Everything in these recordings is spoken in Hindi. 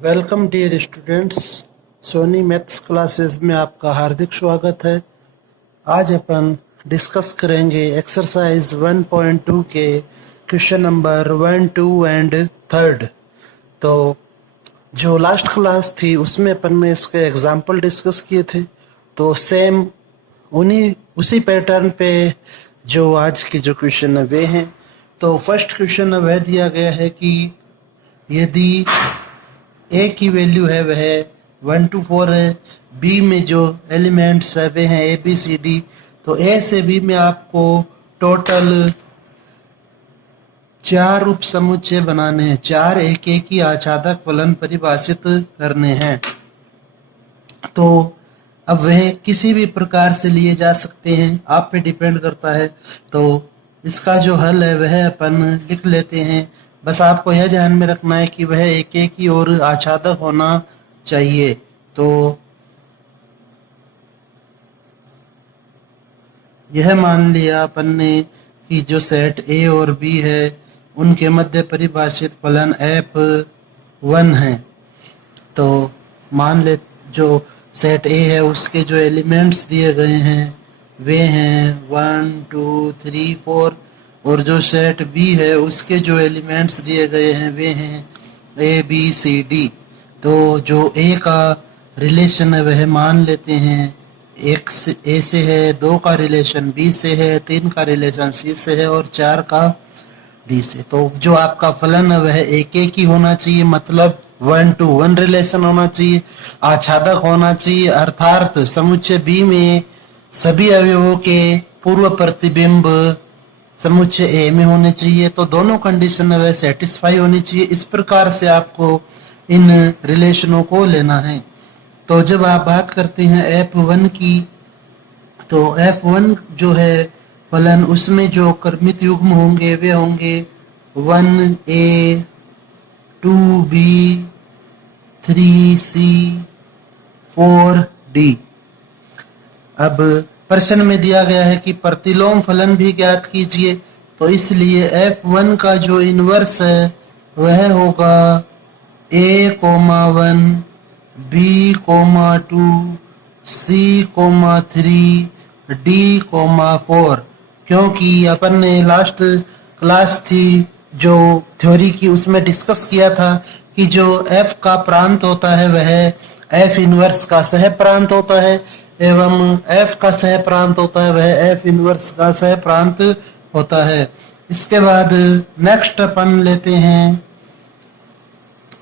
Welcome dear students. Soni maths classes में आपका हार्दिक स्वागत है। आज अपन डिस्कस करेंगे एक्सरसाइज 1.2 के क्वेश्चन नंबर 1, 2 एंड 3। तो जो लास्ट क्लास थी उसमें अपन ने इसके एग्जाम्पल डिस्कस किए थे, तो सेम उन्हीं उसी पैटर्न पे जो आज के जो क्वेश्चन है वे हैं। तो फर्स्ट क्वेश्चन वह दिया गया है कि यदि ए की वैल्यू है वह 1 to 4 है, बी में जो एलिमेंट्स है वे हैं ए बी सी डी, तो ए से बी में आपको टोटल 4 उप समुच्चय बनाने हैं, 4 एक एक ही आच्छादक फलन परिभाषित करने हैं। तो अब वह किसी भी प्रकार से लिए जा सकते हैं, आप पे डिपेंड करता है। तो इसका जो हल है वह अपन लिख लेते हैं। बस आपको यह ध्यान में रखना है कि वह एक एक ही और आच्छादक होना चाहिए। तो यह मान लिया अपन ने कि जो सेट ए और बी है उनके मध्य परिभाषित फलन F1 है। तो मान ले जो सेट ए है उसके जो एलिमेंट्स दिए गए हैं वे हैं 1, 2, 3, 4, और जो सेट बी है उसके जो एलिमेंट्स दिए गए हैं वे हैं ए बी सी डी। तो जो ए का रिलेशन है वह मान लेते हैं एक से ए से है, 2 का रिलेशन बी से है, 3 का रिलेशन सी से है और 4 का डी से। तो जो आपका फलन है वह एक एक ही होना चाहिए, मतलब 1 to 1 रिलेशन होना चाहिए, आच्छादक होना चाहिए, अर्थात समुच्चय बी में सभी अवयवों के पूर्व प्रतिबिंब समुच्चय ए में होने चाहिए। तो दोनों कंडीशन वह सेटिस्फाई होनी चाहिए। इस प्रकार से आपको इन रिलेशनों को लेना है। तो जब आप बात करते हैं F1 की, तो F1 जो है फलन, उसमें जो क्रमित युग्म होंगे वे होंगे 1a, 2b, 3c, 4d। अब प्रश्न में दिया गया है कि प्रतिलोम फलन भी ज्ञात कीजिए, तो इसलिए F1 का जो इनवर्स है वह होगा a,1, b,2, c,3, d,4। क्योंकि अपन ने लास्ट क्लास थी जो थ्योरी की उसमें डिस्कस किया था कि जो f का प्रांत होता है वह f इनवर्स का सह प्रांत होता है, एवं f का सह प्रांत होता है वह f इनवर्स का सह प्रांत होता है। इसके बाद नेक्स्ट अपन लेते हैं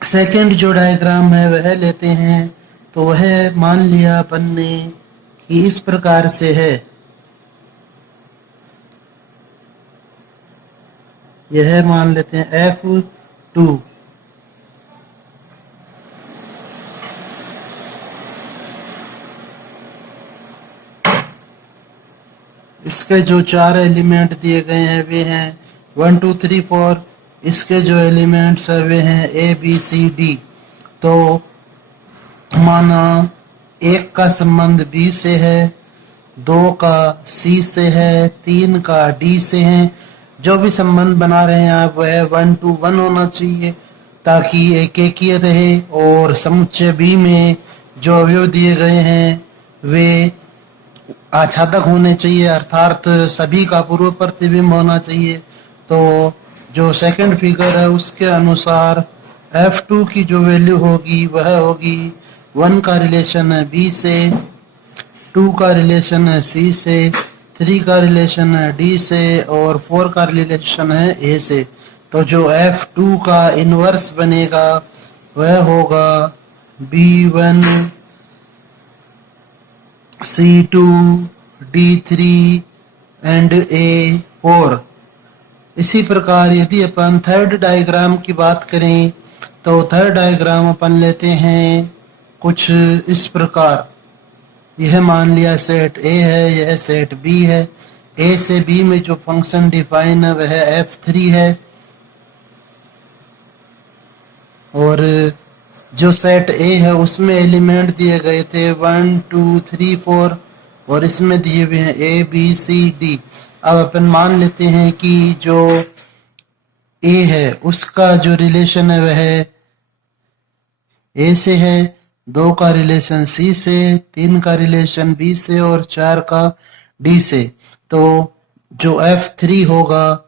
सेकंड जो डायग्राम है वह लेते हैं। तो वह मान लिया अपन ने कि इस प्रकार से है। यह मान लेते हैं F2। इसके जो 4 एलिमेंट दिए गए हैं वे हैं 1, 2, 3, 4। इसके जो एलिमेंट्स है वे हैं ए बी सी डी। तो माना 1 का संबंध बी से है, 2 का सी से है, 3 का डी से है। जो भी संबंध बना रहे हैं आप वह 1 to 1 होना चाहिए ताकि एक एक ही रहे, और समुच्चय बी में जो अवयव दिए गए हैं वे आच्छादक होने चाहिए, अर्थात सभी का पूर्व प्रतिबिंब होना चाहिए। तो जो सेकंड फिगर है उसके अनुसार F2 की जो वैल्यू होगी वह होगी 1 का रिलेशन है B से, 2 का रिलेशन है C से, 3 का रिलेशन है D से और 4 का रिलेशन है A से। तो जो F2 का इनवर्स बनेगा वह होगा B1, C2, D3 and A4। इसी प्रकार यदि अपन थर्ड डायग्राम की बात करें तो थर्ड डायग्राम अपन लेते हैं कुछ इस प्रकार। यह मान लिया सेट A है, यह सेट B है। A से B में जो फंक्शन डिफाइन है वह F3 है, और जो सेट A है उसमें एलिमेंट दिए गए थे 1, 2, 3, 4, और इसमें दिए हुए हैं A, B, C, D। अब अपन मान लेते हैं कि जो A है उसका जो रिलेशन है वह ए से है, 2 का रिलेशन सी से, 3 का रिलेशन बी से और 4 का डी से। तो जो F3 होगा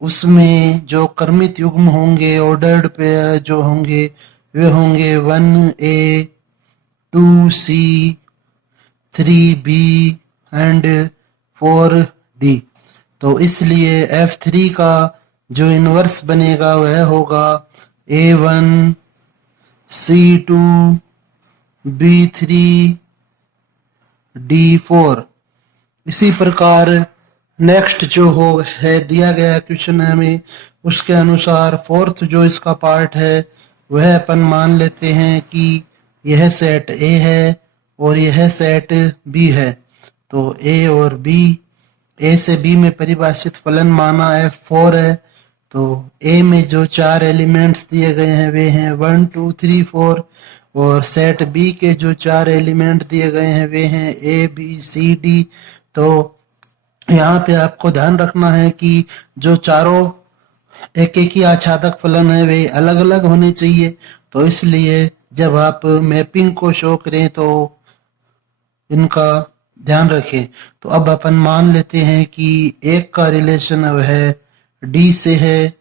उसमें जो क्रमित युग्म होंगे, ऑर्डर्ड पे जो होंगे वे होंगे 1A, 2C, 3B and 4D। तो इसलिए F3 का जो इनवर्स बनेगा वह होगा A1, C2, B3, D4। इसी प्रकार नेक्स्ट जो हो है दिया गया क्वेश्चन है हमें, उसके अनुसार फोर्थ जो इसका पार्ट है वह अपन मान लेते हैं कि यह सेट ए है और यह सेट बी है। तो ए और बी, ए से बी में परिभाषित फलन माना F4 है। तो ए में जो 4 एलिमेंट्स दिए गए हैं वे हैं 1, 2, 3, 4 और सेट बी के जो 4 एलिमेंट दिए गए हैं वे हैं ए, बी, सी, डी। तो यहाँ पे आपको ध्यान रखना है कि जो चारों एक ही आच्छादक फलन है वे अलग अलग होने चाहिए। तो इसलिए जब आप मैपिंग को शो करें तो इनका ध्यान रखें। तो अब अपन मान लेते हैं कि एक का रिलेशन अब है डी से है,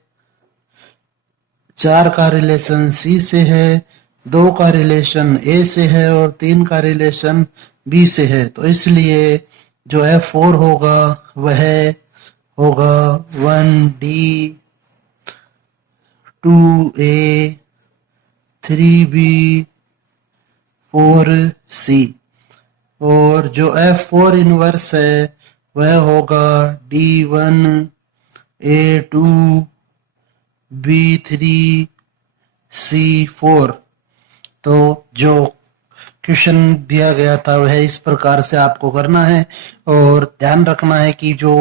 4 का रिलेशन सी से है, 2 का रिलेशन ए से है और 3 का रिलेशन बी से है। तो इसलिए जो F4 होगा वह होगा 1D, 2A, 3B, 4C। और जो F4 इनवर्स है वह होगा D1, A2, B3, C4। तो जो क्वेश्चन दिया गया था वह इस प्रकार से आपको करना है और ध्यान रखना है कि जो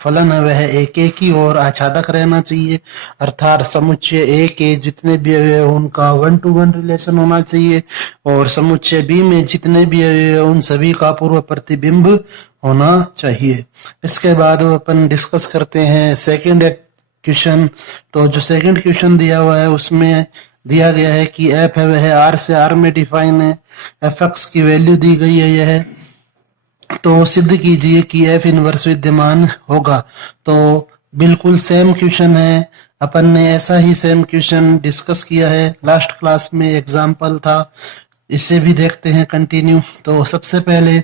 फलन है वह एक ही और आच्छादक रहना चाहिए, अर्थात समुच्चय ए के जितने भी अवयव हैं उनका 1-to-1 रिलेशन होना चाहिए और समुच्चय बी में जितने भी अवयव हैं उन सभी का पूर्व प्रतिबिंब होना चाहिए। इसके बाद अपन डिस्कस करते हैं सेकंड क्वेश्चन। तो जो सेकंड क्वेश्चन दिया हुआ है उसमें दिया गया है कि एफ है वह आर से आर में डिफाइन है, एफ एक्स की वैल्यू दी गई है यह, तो सिद्ध कीजिए कि एफ इनवर्स विद्यमान होगा। तो बिल्कुल सेम क्वेश्चन है, अपन ने ऐसा ही सेम क्वेश्चन डिस्कस किया है लास्ट क्लास में, एग्जाम्पल था, इसे भी देखते हैं कंटिन्यू। तो सबसे पहले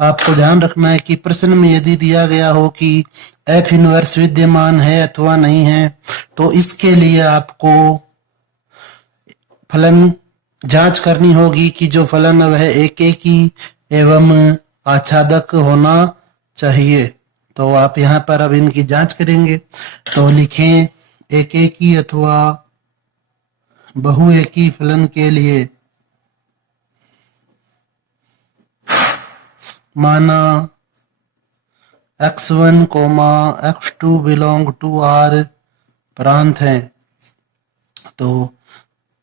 आपको ध्यान रखना है कि प्रश्न में यदि दिया गया हो कि एफ इनवर्स विद्यमान है अथवा नहीं है तो इसके लिए आपको फलन जांच करनी होगी कि जो फलन वह एक ही एवं आच्छादक होना चाहिए। तो आप यहाँ पर अब इनकी जांच करेंगे। तो लिखें एक ही अथवा बहुएकी फलन के लिए माना x1, x2 belong to R प्रांत है। तो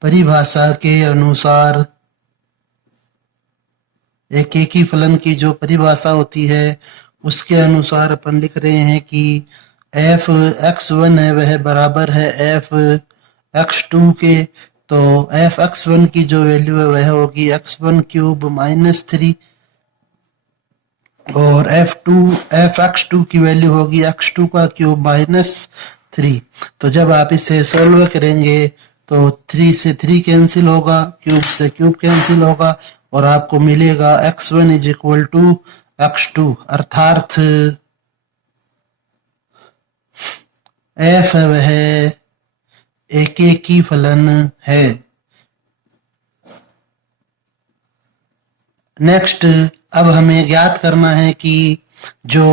परिभाषा के अनुसार एक ही फलन की जो परिभाषा होती है उसके अनुसार अपन लिख रहे हैं कि एफ x1 है वह बराबर है एफ x2 के। तो एफ x1 की जो वैल्यू है वह होगी x1 क्यूब -3 और एफ x2 की वैल्यू होगी x2 का क्यूब -3। तो जब आप इसे सॉल्व करेंगे तो 3 से 3 कैंसिल होगा, क्यूब से क्यूब कैंसिल होगा और आपको मिलेगा x1 is equal to x2, अर्थात f वह एक ही फलन है। नेक्स्ट अब हमें ज्ञात करना है कि जो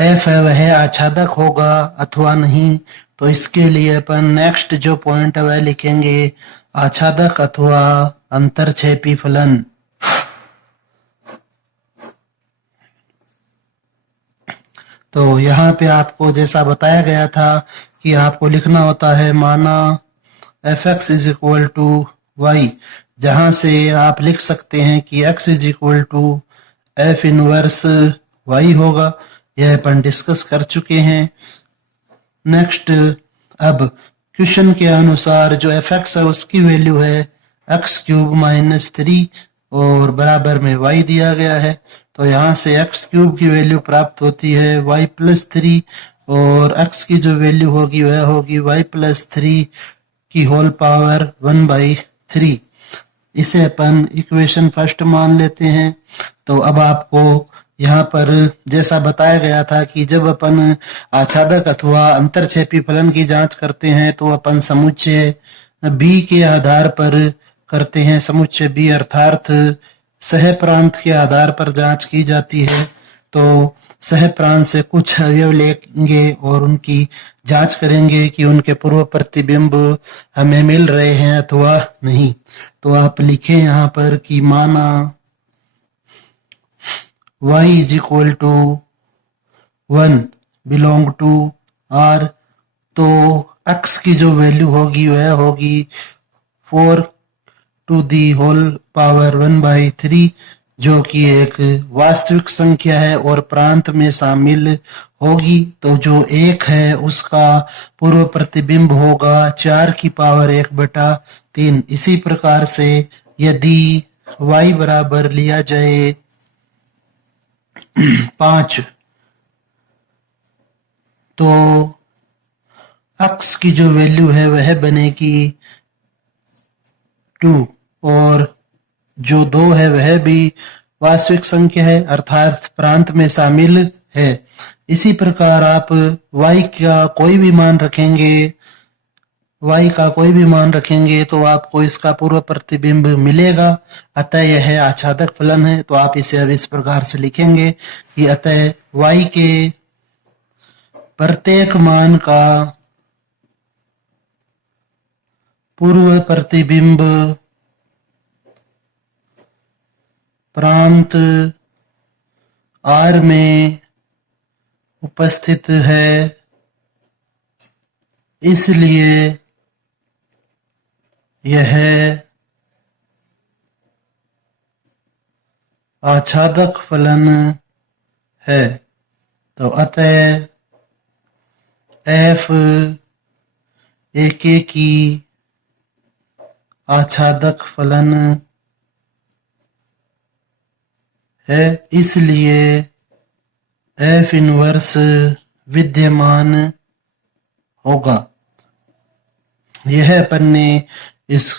f है वह आच्छादक होगा अथवा नहीं। तो इसके लिए अपन नेक्स्ट जो पॉइंट है वह लिखेंगे आच्छादक अथवा अंतरछेपी फलन। तो यहाँ पे आपको जैसा बताया गया था कि आपको लिखना होता है माना f x is equal to y, जहाँ से आप लिख सकते हैं कि x is equal to f inverse y होगा। यह अपन डिस्कस कर चुके हैं। नेक्स्ट अब क्वेश्चन के अनुसार जो एफ एक्स है उसकी वैल्यू है एक्स क्यूब माइनस 3 और बराबर में y दिया गया है। तो यहाँ से एक्स क्यूब की वैल्यू प्राप्त होती है y प्लस 3 और x की जो वैल्यू होगी वह होगी y प्लस 3 की होल पावर 1/3। इसे अपन इक्वेशन फर्स्ट मान लेते हैं। तो अब आपको यहाँ पर जैसा बताया गया था कि जब अपन आच्छादक अथवा अंतरछेपी फलन की जांच करते हैं तो अपन समुच्चय बी के आधार पर करते हैं। समुच्चय बी अर्थात सह प्रांत के आधार पर जांच की जाती है। तो सह प्रांत से कुछ अवयव लेंगे और उनकी जांच करेंगे कि उनके पूर्व प्रतिबिंब हमें मिल रहे हैं अथवा नहीं। तो आप लिखें यहाँ पर कि माना y is equal to 1 belong to R, तो x की जो वैल्यू होगी वह होगी 4 टू दी होल पावर 1/3, जो कि एक वास्तविक संख्या है और प्रांत में शामिल होगी। तो जो एक है उसका पूर्व प्रतिबिंब होगा 4 की पावर 1/3। इसी प्रकार से यदि y बराबर लिया जाए 5, तो x की जो वैल्यू है वह बनेगी 2 और जो 2 है वह भी वास्तविक संख्या है अर्थात प्रांत में शामिल है। इसी प्रकार आप y का कोई भी मान रखेंगे तो आपको इसका पूर्व प्रतिबिंब मिलेगा। अतः यह आच्छादक फलन है। तो आप इसे अब इस प्रकार से लिखेंगे कि अतः y के प्रत्येक मान का पूर्व प्रतिबिंब प्रांत R में उपस्थित है, इसलिए यह आच्छादक फलन है। तो अतः f AK की आच्छादक फलन है, इसलिए f इनवर्स विद्यमान होगा। यह अपन ने इस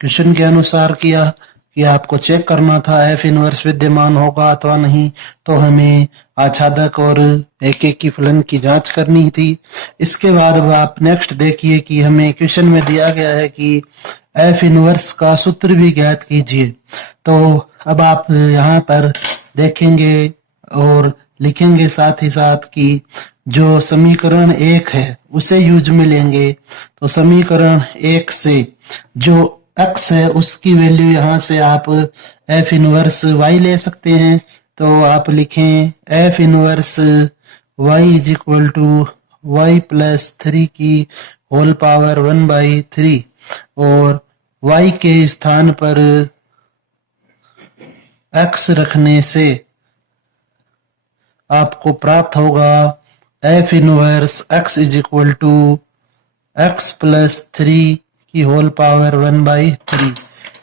क्वेश्चन के अनुसार किया कि आपको चेक करना था f इनवर्स विद्यमान होगा अथवा नहीं, तो हमें आच्छादक और एक एक की फलन की जांच करनी थी। इसके बाद अब आप नेक्स्ट देखिए कि हमें क्वेश्चन में दिया गया है कि f इनवर्स का सूत्र भी ज्ञात कीजिए। तो अब आप यहाँ पर देखेंगे और लिखेंगे साथ ही साथ कि जो समीकरण 1 है उसे यूज में लेंगे। तो समीकरण 1 से जो x है उसकी वैल्यू यहाँ से आप f इनवर्स y ले सकते हैं। तो आप लिखें f inverse y is equal to y plus 3 की होल पावर 1/3 और y के स्थान पर x रखने से आपको प्राप्त होगा f inverse x is equal to x plus 3 की होल पावर 1/3।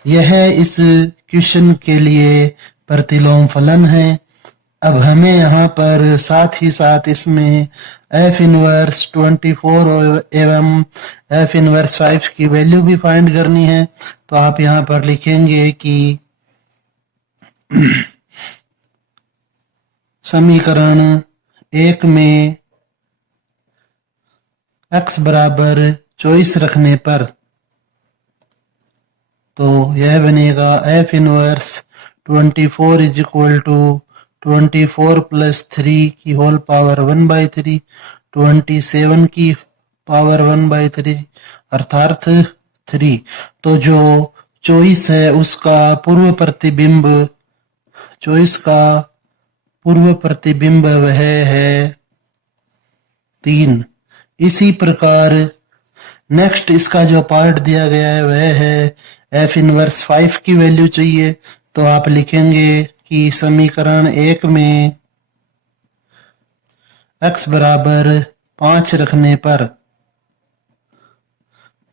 यह इस क्वेश्चन के लिए प्रतिलोम फलन है। अब हमें यहाँ पर साथ ही साथ इसमें f इनवर्स 24 एवं f इनवर्स 5 की वैल्यू भी फाइंड करनी है। तो आप यहाँ पर लिखेंगे कि समीकरण 1 में x बराबर 24 रखने पर तो यह बनेगा f inverse 24 is equal to 24 plus 3 की होल पावर 1/3, 27 की पावर 1/3 अर्थात 3। तो जो 24 है उसका पूर्व प्रतिबिंब वह है 3। इसी प्रकार नेक्स्ट इसका जो पार्ट दिया गया है वह है f इनवर्स 5 की वैल्यू चाहिए। तो आप लिखेंगे कि समीकरण 1 में x बराबर 5 रखने पर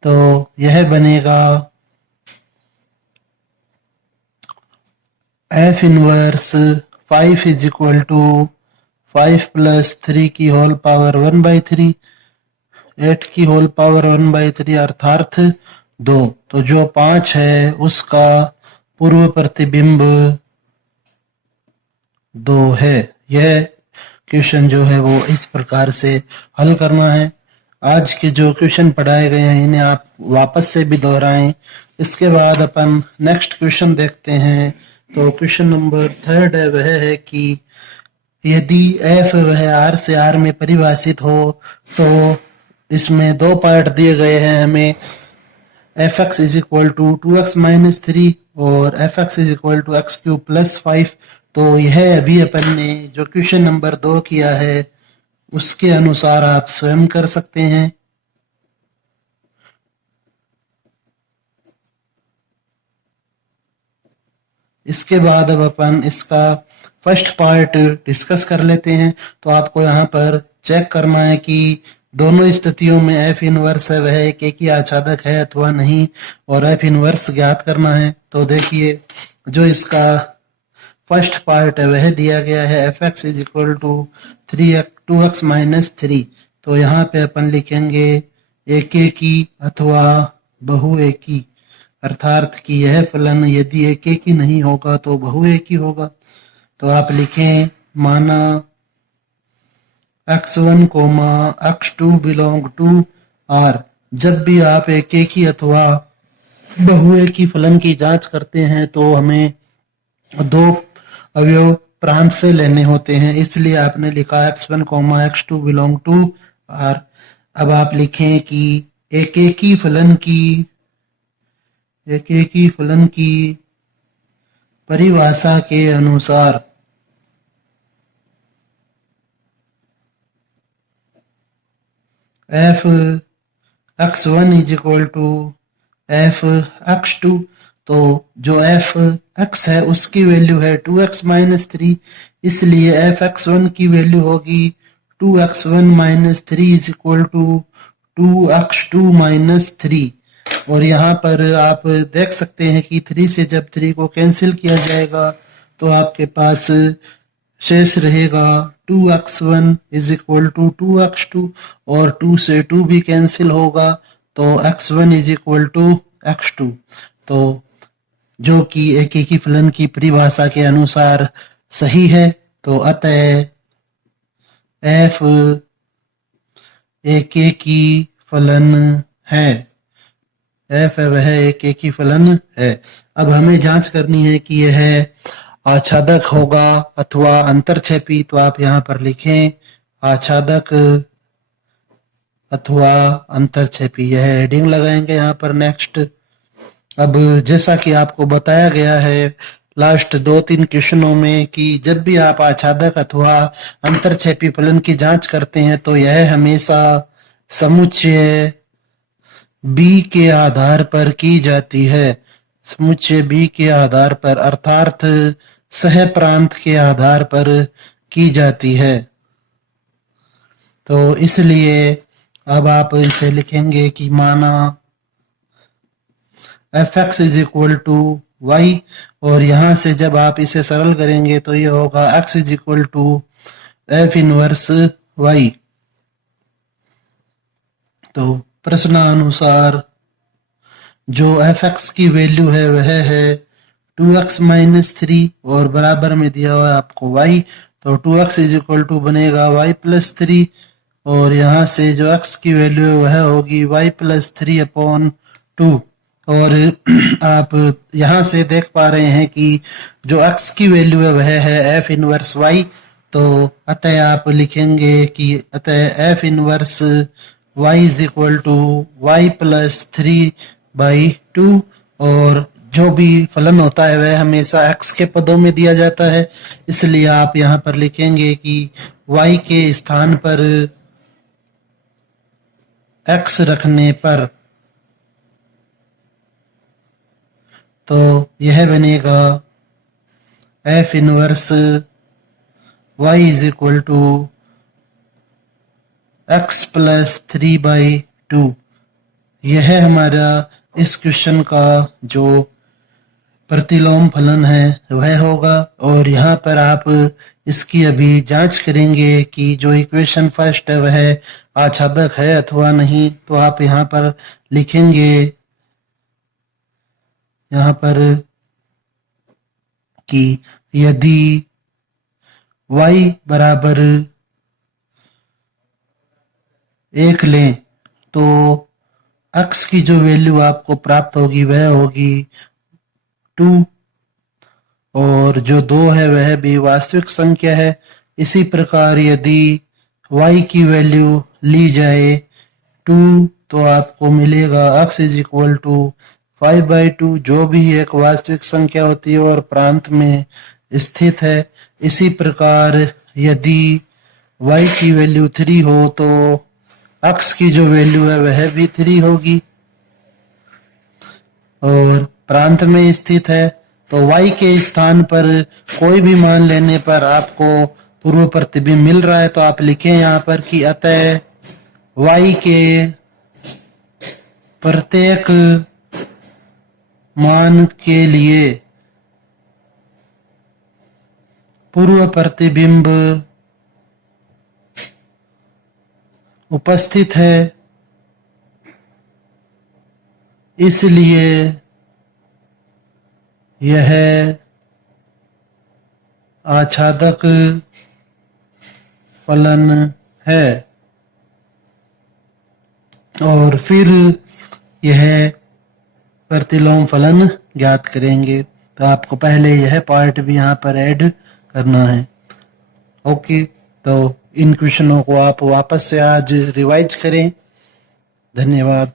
तो यह बनेगा f inverse 5 is equal to 5 + 3 की होल पावर 1/3, 8 की होल पावर 1/3 अर्थात 2। तो जो 5 है उसका पूर्व प्रतिबिंब 2 है। यह क्वेश्चन जो है वो इस प्रकार से हल करना है। आज के जो क्वेश्चन पढ़ाए गए हैं इन्हें आप वापस से भी दोहराएं। इसके बाद अपन नेक्स्ट क्वेश्चन देखते हैं। तो क्वेश्चन नंबर 3 है वह है कि यदि f वह r से r में परिभाषित हो तो इसमें दो पार्ट दिए गए हैं हमें, fx is equal to 2x-3 और fx is equal to x³ + 5। तो यह अभी अपन ने जो क्वेश्चन नंबर 2 किया है उसके अनुसार आप स्वयं कर सकते हैं। इसके बाद अब अपन इसका फर्स्ट पार्ट डिस्कस कर लेते हैं। तो आपको यहाँ पर चेक करना है कि दोनों स्थितियों में एफ इनवर्स है वह एक ही आच्छादक है अथवा नहीं, और एफ इनवर्स ज्ञात करना है। तो देखिए जो इसका फर्स्ट पार्ट है वह दिया गया है f x is equal to 2x-3। तो यहाँ पे अपन लिखेंगे एकेकी अथवा बहुएकी, अर्थात कि यह फलन यदि एकेकी नहीं होगा तो बहुएकी होगा। तो आप लिखें माना x1, x2 belong to R। जब भी आप एकेकी अथवा बहुएकी फलन की जांच करते हैं तो हमें दो अवयव प्रांत से लेने होते हैं, इसलिए आपने लिखा x1, x2 belong to R। अब आप लिखें कि एकेकी फलन की परिभाषा के अनुसार f x1 is equal to f x2। तो जो f x है उसकी वैल्यू है 2x-3, इसलिए f x1 की वैल्यू होगी 2x1-3 is equal to 2x2-3। और यहाँ पर आप देख सकते हैं कि 3 से जब 3 को कैंसिल किया जाएगा तो आपके पास शेष रहेगा 2x1 is equal to 2x2, और 2 से 2 भी कैंसिल होगा तो x1 is equal to x2। तो जो कि एकेकी फलन की परिभाषा के अनुसार सही है। तो अतः f एकेकी फलन है, f वह एकेकी फलन है। अब हमें जांच करनी है कि यह आच्छादक होगा अथवा अंतरछेपी। तो आप यहाँ पर लिखें आच्छादक अथवा अंतरछेपी, यह हेडिंग लगाएंगे यहाँ पर नेक्स्ट। अब जैसा कि आपको बताया गया है लास्ट 2-3 क्वेश्चनों में कि जब भी आप आच्छादक अथवा अंतरछेपी फलन की जांच करते हैं तो यह हमेशा समुच्चय B के आधार पर की जाती है, समुच्चय B के आधार पर अर्थात सह प्रांत के आधार पर की जाती है। तो इसलिए अब आप इसे लिखेंगे कि माना f x is equal to y, और यहां से जब आप इसे सरल करेंगे तो ये होगा x is equal to f inverse y. तो प्रश्नानुसार जो एफ एक्स की वैल्यू है वह है 2x-3 और बराबर में दिया हुआ है आपको y। तो 2x इज इक्वल टू बनेगा y+3, और यहाँ से जो x की वैल्यू है वह होगी y+3/2। और आप यहाँ से देख पा रहे हैं कि जो x की वैल्यू है वह है f इनवर्स y। तो अतः आप लिखेंगे कि अतः f inverse y is equal to y+3/2, और जो भी फलन होता है वह हमेशा x के पदों में दिया जाता है, इसलिए आप यहाँ पर लिखेंगे कि y के स्थान पर x रखने पर तो यह बनेगा f inverse y is equal to x+3/2। यह हमारा इस क्वेश्चन का जो प्रतिलोम फलन है वह होगा। और यहाँ पर आप इसकी अभी जांच करेंगे कि जो इक्वेशन फर्स्ट है वह आच्छादक है अथवा नहीं। तो आप यहाँ पर लिखेंगे यहाँ पर कि यदि y बराबर 1 लें तो x की जो वैल्यू आपको प्राप्त होगी वह होगी 2 और जो 2 है वह भी वास्तविक संख्या है। इसी प्रकार यदि y की वैल्यू ली जाए 2 तो आपको मिलेगा x इज इक्वल टू 5/2 जो भी एक वास्तविक संख्या होती है और प्रांत में स्थित है। इसी प्रकार यदि y की वैल्यू 3 हो तो x की जो वैल्यू है वह भी 3 होगी और प्रांत में स्थित है। तो y के स्थान पर कोई भी मान लेने पर आपको पूर्व प्रतिबिंब मिल रहा है। तो आप लिखें यहाँ पर कि अतः y के प्रत्येक मान के लिए पूर्व प्रतिबिंब उपस्थित है, इसलिए यह आच्छादक फलन है। और फिर यह प्रतिलोम फलन ज्ञात करेंगे। तो आपको पहले यह पार्ट भी यहाँ पर ऐड करना है। ओके, तो इन क्वेश्चनों को आप वापस से आज रिवाइज करें। धन्यवाद।